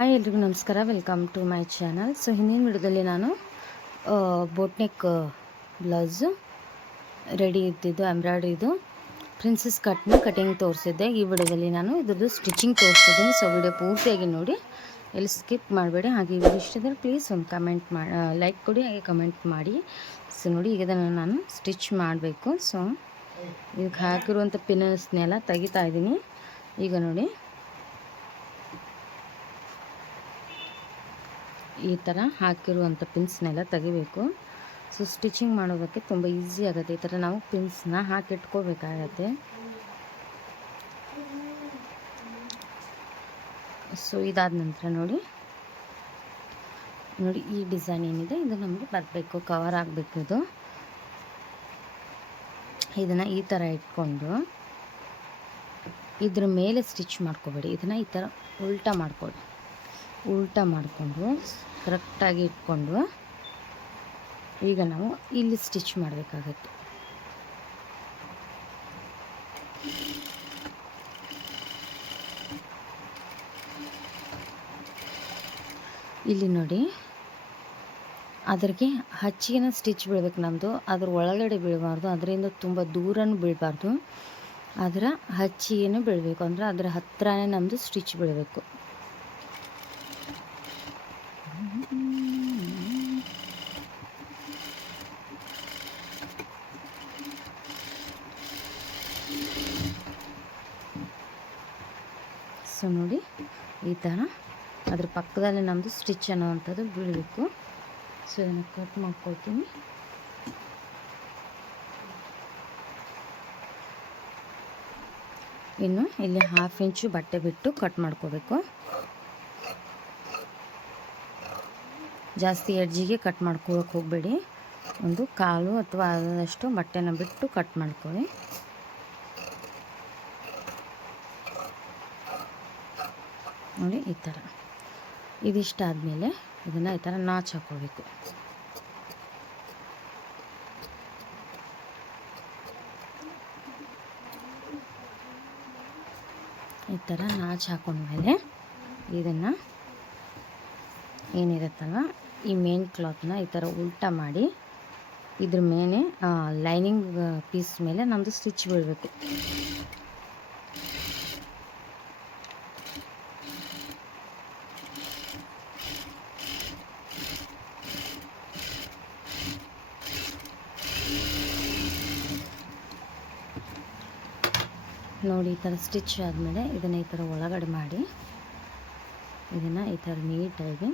Hi ಎಲ್ರಿಗೂ ನಮಸ್ಕಾರ. Welcome to my channel so ಹಿಂದಿನ ವಿಡಿಯೋದಲ್ಲಿ ನಾನು ಬೋಟ್ನೆಕ್ ಬ್ಲೌಸು ರೆಡಿ ಇದ್ದಿದ್ದು ಎಂಬ್ರಾಯ್ಡ್ರಿದು ಪ್ರಿನ್ಸಸ್ ಕಟ್ನ ಕಟಿಂಗ್ ತೋರಿಸಿದ್ದೆ. ಈ ವಿಡಿಯೋದಲ್ಲಿ ನಾನು ಇದ್ರದ್ದು ಸ್ಟಿಚಿಂಗ್ ತೋರಿಸಿದ್ದೀನಿ. ಸೊ ವಿಡಿಯೋ ಪೂರ್ತಿಯಾಗಿ ನೋಡಿ. ಎಲ್ಲಿ ಸ್ಕಿಪ್ ಮಾಡಬೇಡಿ. ಹಾಗೆ ಈ ವಿಡಿಯೋ ಇಷ್ಟದ್ರೆ ಪ್ಲೀಸ್ ಒಂದು ಕಮೆಂಟ್ ಮಾಡಿ ಲೈಕ್ ಕೊಡಿ, ಹಾಗೆ ಕಮೆಂಟ್ ಮಾಡಿ. ಸೊ ನೋಡಿ, ಈಗ ನಾನು ಸ್ಟಿಚ್ ಮಾಡಬೇಕು. ಸೊ ಈಗ ಹಾಕಿರುವಂಥ ಪಿನ್ನಸ್ನೆಲ್ಲ ತೆಗಿತಾ ಇದ್ದೀನಿ. ಈಗ ನೋಡಿ. ಈ ಥರ ಹಾಕಿರುವಂಥ ಪಿನ್ಸ್ನೆಲ್ಲ ತೆಗಿಬೇಕು. ಸೊ ಸ್ಟಿಚಿಂಗ್ ಮಾಡೋದಕ್ಕೆ ತುಂಬ ಈಸಿ ಆಗುತ್ತೆ. ಈ ಥರ ನಾವು ಪಿನ್ಸ್ನ ಹಾಕಿಟ್ಕೋಬೇಕಾಗತ್ತೆ. ಸೊ ಇದಾದ ನಂತರ ನೋಡಿ. ನೋಡಿ, ಈ ಡಿಸೈನ್ ಏನಿದೆ? ಇದು ನಮಗೆ ಬರಬೇಕು ಕವರ್ ಆಗಬೇಕು ಇದು. ಇದನ್ನು ಈ ಥರ ಇಟ್ಕೊಂಡು ಇದ್ರ ಮೇಲೆ ಸ್ಟಿಚ್ ಮಾಡ್ಕೋಬೇಡಿ. ಇದನ್ನು ಈ ಥರ ಉಲ್ಟಾ ಮಾಡ್ಕೊಳ್ಳಿ ಉಲ್ಟಾ ಮಾಡಿಕೊಂಡು ಕರೆಕ್ಟಾಗಿ ಇಟ್ಕೊಂಡು, ಈಗ ನಾವು ಇಲ್ಲಿ ಸ್ಟಿಚ್ ಮಾಡಬೇಕಾಗತ್ತೆ. ಇಲ್ಲಿ ನೋಡಿ, ಅದ್ರಿಗೆ ಹಚ್ಚಿಗೆನ ಸ್ಟಿಚ್ ಬೀಳ್ಬೇಕು ನಮ್ಮದು ಅದ್ರ ಒಳಗಡೆ ಬೀಳಬಾರ್ದು, ಅದರಿಂದ ತುಂಬ ದೂರನೂ ಬೀಳಬಾರ್ದು. ಅದರ ಹಚ್ಚಿಗೆನೂ ಬೀಳಬೇಕು. ಅಂದರೆ ಅದರ ಹತ್ರನೇ ನಮ್ಮದು ಸ್ಟಿಚ್ ಬೀಳಬೇಕು. ಸೊ ನೋಡಿ, ಈ ಥರ. ಅದ್ರ ಪಕ್ಕದಲ್ಲಿ ನಮ್ಮದು ಸ್ಟಿಚ್ ಅನ್ನೋವಂಥದ್ದು ಬೀಳಬೇಕು. ಸೊ ಇದನ್ನು ಕಟ್ ಮಾಡ್ಕೊಳ್ತೀನಿ. ಇನ್ನು ಇಲ್ಲಿ ಹಾಫ್ ಇಂಚು ಬಟ್ಟೆ ಬಿಟ್ಟು ಕಟ್ ಮಾಡ್ಕೋಬೇಕು. ಜಾಸ್ತಿ ಎಡ್ಜಿಗೆ ಕಟ್ ಮಾಡ್ಕೊಳಕ್ಕೆ ಹೋಗಬೇಡಿ. ಒಂದು ಕಾಲು ಅಥವಾ ಅದಷ್ಟು ಬಟ್ಟೆನ ಬಿಟ್ಟು ಕಟ್ ಮಾಡ್ಕೊಳ್ಳಿ. ನೋಡಿ, ಈ ಥರ. ಇದಿಷ್ಟ ಆದಮೇಲೆ ಇದನ್ನು ಈ ಥರ ನಾಚ್ ಹಾಕ್ಕೋಬೇಕು ಈ ಥರ ನಾಚ್ ಹಾಕೊಂಡ್ಮೇಲೆ ಇದನ್ನು ಏನಿರುತ್ತಲ್ಲ, ಈ ಮೇನ್ ಕ್ಲಾತ್ನ ಈ ಥರ ಉಲ್ಟಾ ಮಾಡಿ ಇದ್ರ ಮೇಲೆ ಲೈನಿಂಗ್ ಪೀಸ್ ಮೇಲೆ ನಮ್ಮದು ಸ್ಟಿಚ್ ಬೀಳಬೇಕು. ನೋಡಿ, ಈ ಥರ ಸ್ಟಿಚ್ ಆದಮೇಲೆ ಇದನ್ನು ಈ ಥರ ಒಳಗಡೆ ಮಾಡಿ, ಇದನ್ನು ಈ ಥರ ನೀಟಾಗಿ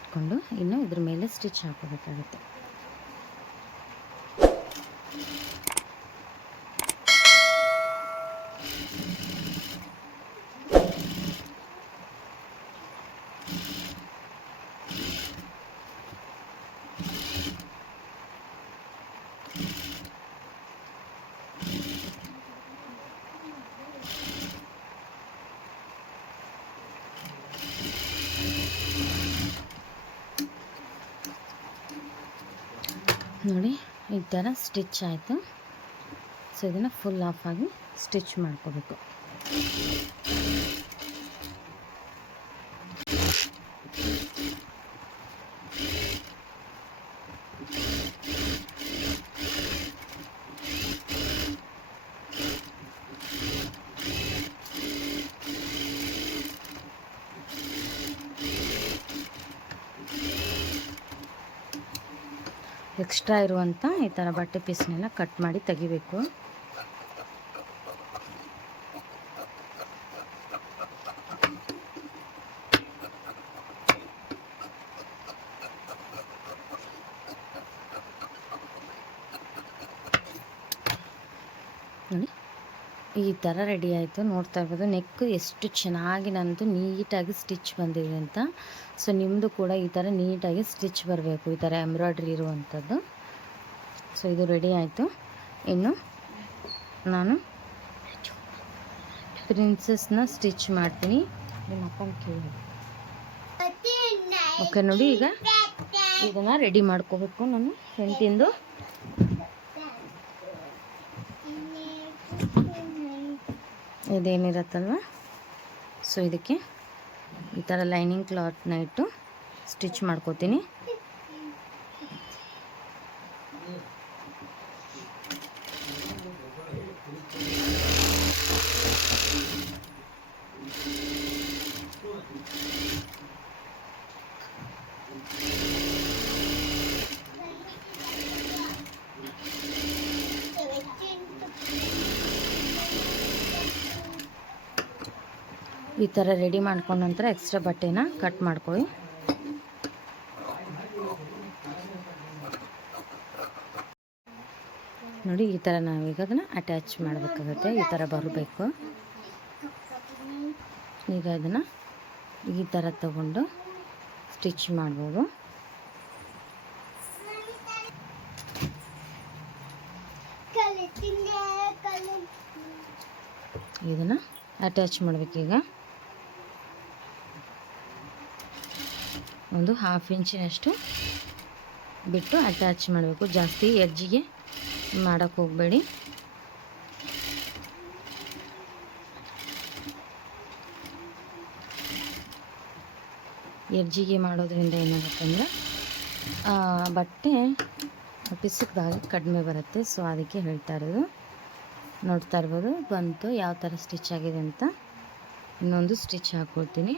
ಇಟ್ಕೊಂಡು ಇನ್ನು ಇದ್ರ ಮೇಲೆ ಸ್ಟಿಚ್ ಹಾಕೋಬೇಕಾಗುತ್ತೆ ನೋಡಿ ಈ ಥರ ಸ್ಟಿಚ್ ಆಯಿತು. ಸೊ ಇದನ್ನು ಫುಲ್ ಆಫ್ ಆಗಿ ಸ್ಟಿಚ್ ಮಾಡ್ಕೋಬೇಕು. ಎಕ್ಸ್ಟ್ರಾ ಇರುವಂಥ ಈ ಥರ ಬಟ್ಟೆ ಪೀಸ್ನೆಲ್ಲ ಕಟ್ ಮಾಡಿ ತೆಗಿಬೇಕು ನೋಡಿ ಈ ಥರ ರೆಡಿ ಆಯಿತು. ನೋಡ್ತಾ ಇರ್ಬೋದು ನೆಕ್ ಎಷ್ಟು ಚೆನ್ನಾಗಿ ನನ್ನದು ನೀಟಾಗಿ ಸ್ಟಿಚ್ ಬಂದಿದೆ ಅಂತ. ಸೊ ನಿಮ್ಮದು ಕೂಡ ಈ ಥರ ನೀಟಾಗಿ ಸ್ಟಿಚ್ ಬರಬೇಕು ಈ ಥರ ಎಂಬ್ರಾಯ್ಡ್ರಿ ಇರುವಂಥದ್ದು. ಸೊ ಇದು ರೆಡಿ ಆಯಿತು. ಇನ್ನು ನಾನು ಪ್ರಿನ್ಸಸ್ನ ಸ್ಟಿಚ್ ಮಾಡ್ತೀನಿ. ನಿಮ್ಮ ಅಪ್ಪನ ಕೇಳಿ. ಓಕೆ ನೋಡಿ ಈಗ ಇದನ್ನು ರೆಡಿ ಮಾಡ್ಕೋಬೇಕು ನಾನು ಫ್ರಂಟಿಂದು ಇದೇನಿರತ್ತಲ್ವ? ಸೊ ಇದಕ್ಕೆ ಈ ಥರ ಲೈನಿಂಗ್ ಕ್ಲಾತ್ನ ಇಟ್ಟು ಸ್ಟಿಚ್ ಮಾಡ್ಕೋತೀನಿ. ಈ ಥರ ರೆಡಿ ಮಾಡ್ಕೊಂಡ ನಂತರ ಎಕ್ಸ್ಟ್ರಾ ಬಟ್ಟೆನ ಕಟ್ ಮಾಡ್ಕೊಳ್ಳಿ ನೋಡಿ, ಈ ಥರ ನಾವೀಗ ಅದನ್ನು ಅಟ್ಯಾಚ್ ಮಾಡಬೇಕಾಗುತ್ತೆ. ಈ ಥರ ಬರಬೇಕು. ಈಗ ಅದನ್ನು ಈ ಥರ ತಗೊಂಡು ಸ್ಟಿಚ್ ಮಾಡ್ಬೋದು. ಇದನ್ನು ಅಟ್ಯಾಚ್ ಮಾಡಬೇಕೀಗ. ಒಂದು ಹಾಫ್ ಇಂಚಿನಷ್ಟು ಬಿಟ್ಟು ಅಟ್ಯಾಚ್ ಮಾಡಬೇಕು. ಜಾಸ್ತಿ ಎಜ್ಜಿಗೆ ಮಾಡೋಕ್ಕೆ ಹೋಗಬೇಡಿ. ಮಾಡೋದರಿಂದ ಮಾಡೋದ್ರಿಂದ ಅಂದರೆ ಬಟ್ಟೆ ಪಿಸುಕ್ದಾಗ ಕಡಿಮೆ ಬರುತ್ತೆ. ಸೊ ಅದಕ್ಕೆ ಹೇಳ್ತಾ ಇರೋದು. ನೋಡ್ತಾ ಇರ್ಬೋದು. ಬಂತು. ಯಾವ ಥರ ಸ್ಟಿಚ್ ಆಗಿದೆ ಅಂತ ಇನ್ನೊಂದು ಸ್ಟಿಚ್ ಹಾಕ್ಕೊಳ್ತೀನಿ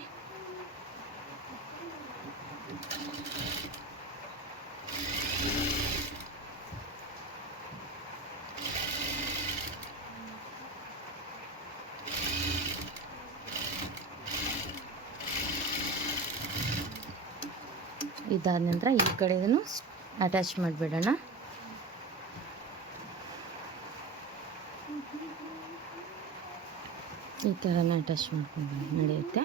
ಇದಾದ ನಂತರ ಈ ಕಡೆಯೂ ಅಟ್ಯಾಚ್ ಮಾಡಿಬಿಡೋಣ. ಈ ಥರನ ಅಟ್ಯಾಚ್ ಮಾಡ್ಕೊಂಡು ನಡೆಯುತ್ತೆ.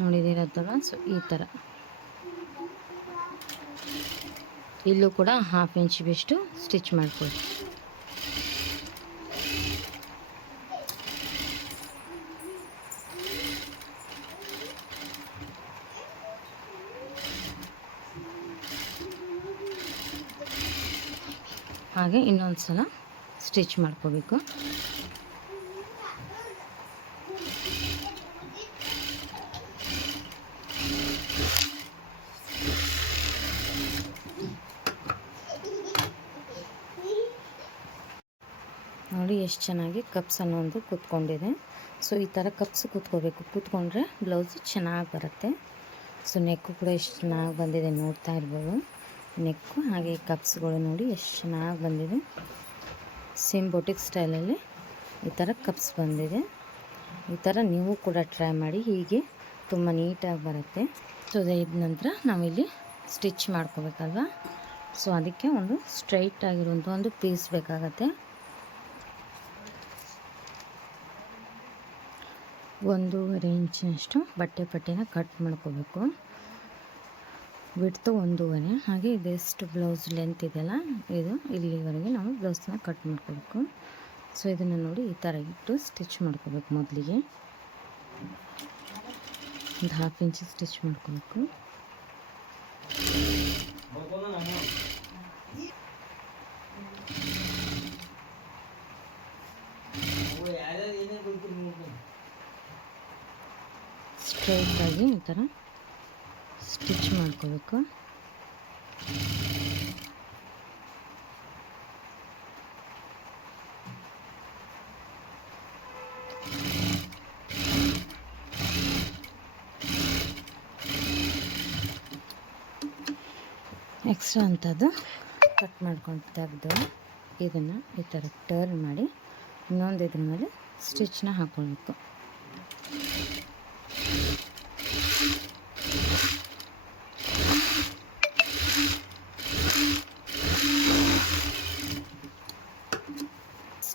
ನೋಡಿದಿರತ್ತಲ್ಲ ಸೊ ಈ ಥರ ಇಲ್ಲೂ ಕೂಡ ಹಾಫ್ ಇಂಚ್ ಬಿಷ್ಟು ಸ್ಟಿಚ್ ಮಾಡ್ಕೊಳ್ಳಿ ಹಾಗೆ ಇನ್ನೊಂದು ಸಲ ಸ್ಟಿಚ್ ಮಾಡ್ಕೋಬೇಕು. ನೋಡಿ ಎಷ್ಟು ಚೆನ್ನಾಗಿ ಕಪ್ಸ್ ಅನ್ನೋದು ಕೂತ್ಕೊಂಡಿದೆ. ಸೊ, ಈ ಥರ ಕಪ್ಸ್ ಕೂತ್ಕೋಬೇಕು. ಕೂತ್ಕೊಂಡ್ರೆ ಬ್ಲೌಸು ಚೆನ್ನಾಗಿ ಬರುತ್ತೆ. ಸೊ, ನೆಕ್ಕು ಕೂಡ ಎಷ್ಟು ಚೆನ್ನಾಗಿ ಬಂದಿದೆ ನೋಡ್ತಾ ಇರ್ಬೋದು. ನೆಕ್ಕು ಹಾಗೆ ಕಪ್ಸ್ಗಳು ನೋಡಿ ಎಷ್ಟು ಚೆನ್ನಾಗಿ ಬಂದಿದೆ. ಸೇಮ್ ಬೊಟಿಕ್ ಸ್ಟೈಲಲ್ಲಿ ಈ ಥರ ಕಪ್ಸ್ ಬಂದಿದೆ. ಈ ಥರ ನೀವು ಕೂಡ ಟ್ರೈ ಮಾಡಿ, ಹೀಗೆ ತುಂಬ ನೀಟಾಗಿ ಬರುತ್ತೆ. ಸೊ ಇದ ನಂತರ ನಾವಿಲ್ಲಿ ಸ್ಟಿಚ್ ಮಾಡ್ಕೋಬೇಕಲ್ವ? ಸೊ ಅದಕ್ಕೆ ಒಂದು ಸ್ಟ್ರೈಟ್ ಆಗಿರುವಂಥ ಒಂದು ಪೀಸ್ ಬೇಕಾಗತ್ತೆ. ಒಂದೂವರೆ ಇಂಚಿನಷ್ಟು ಬಟ್ಟೆ ಪಟ್ಟಿನ ಕಟ್ ಮಾಡ್ಕೋಬೇಕು. ಬಿಡ್ತು ಒಂದೂವರೆ. ಹಾಗೆ ಇದೆಷ್ಟು ಬ್ಲೌಸ್ ಲೆಂತ್ ಇದೆಯಲ್ಲ ಇದು ಇಲ್ಲಿವರೆಗೆ ನಾವು ಬ್ಲೌಸ್ನ ಕಟ್ ಮಾಡ್ಕೋಬೇಕು. ಸೊ ಇದನ್ನು ನೋಡಿ ಈ ಥರ ಇಟ್ಟು ಸ್ಟಿಚ್ ಮಾಡ್ಕೋಬೇಕು ಮೊದಲಿಗೆ. ಒಂದು ಹಾಫ್ ಇಂಚ್ ಸ್ಟಿಚ್ ಮಾಡ್ಕೋಬೇಕು. ಸ್ಟ್ರೈಟಾಗಿ ಈ ಥರ ಸ್ಟಿಚ್ ಮಾಡ್ಕೋಬೇಕು ಎಕ್ಸ್ಟ್ರಾ ಅಂಥದ್ದು ಕಟ್ ಮಾಡ್ಕೊಂಡು ತೆಗೆದು ಇದನ್ನು ಈ ಥರ ಟರ್ನ್ ಮಾಡಿ ಇನ್ನೊಂದು ಇದ್ರ ಮೇಲೆ ಸ್ಟಿಚ್ನ ಹಾಕ್ಕೊಳ್ಬೇಕು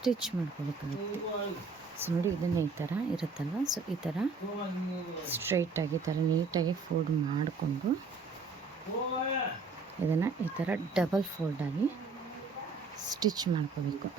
ಸ್ಟಿಚ್ ಮಾಡ್ಕೊಳ್ಬೇಕಾಗುತ್ತೆ ಸೊ ನೋಡಿ, ಇದನ್ನು ಈ ಥರ ಇರುತ್ತಲ್ಲ ಸೊ ಈ ಥರ ಸ್ಟ್ರೈಟಾಗಿ ಈ ಥರ ನೀಟಾಗಿ ಫೋಲ್ಡ್ ಮಾಡಿಕೊಂಡು ಇದನ್ನು ಈ ಥರ ಡಬಲ್ ಫೋಲ್ಡಾಗಿ ಸ್ಟಿಚ್ ಮಾಡ್ಕೋಬೇಕು.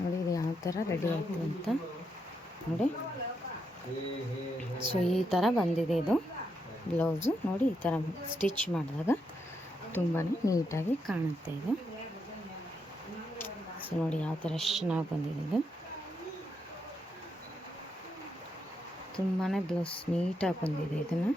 ನೋಡಿ ಇದು ಯಾವ ಥರ ರೆಡಿ ಆಯಿತು ಅಂತ. ನೋಡಿ. ಸೊ ಈ ಥರ ಬಂದಿದೆ ಇದು ಬ್ಲೌಸು ನೋಡಿ, ಈ ಥರ ಸ್ಟಿಚ್ ಮಾಡಿದಾಗ ತುಂಬಾ ನೀಟಾಗಿ ಕಾಣುತ್ತೆ ಇದು. ಸೊ ನೋಡಿ ಯಾವ ಥರ ಚೆನ್ನಾಗಿ ಬಂದಿದೆ ಇದು. ತುಂಬಾ ಬ್ಲೌಸ್ ನೀಟಾಗಿ ಬಂದಿದೆ ಇದನ್ನು.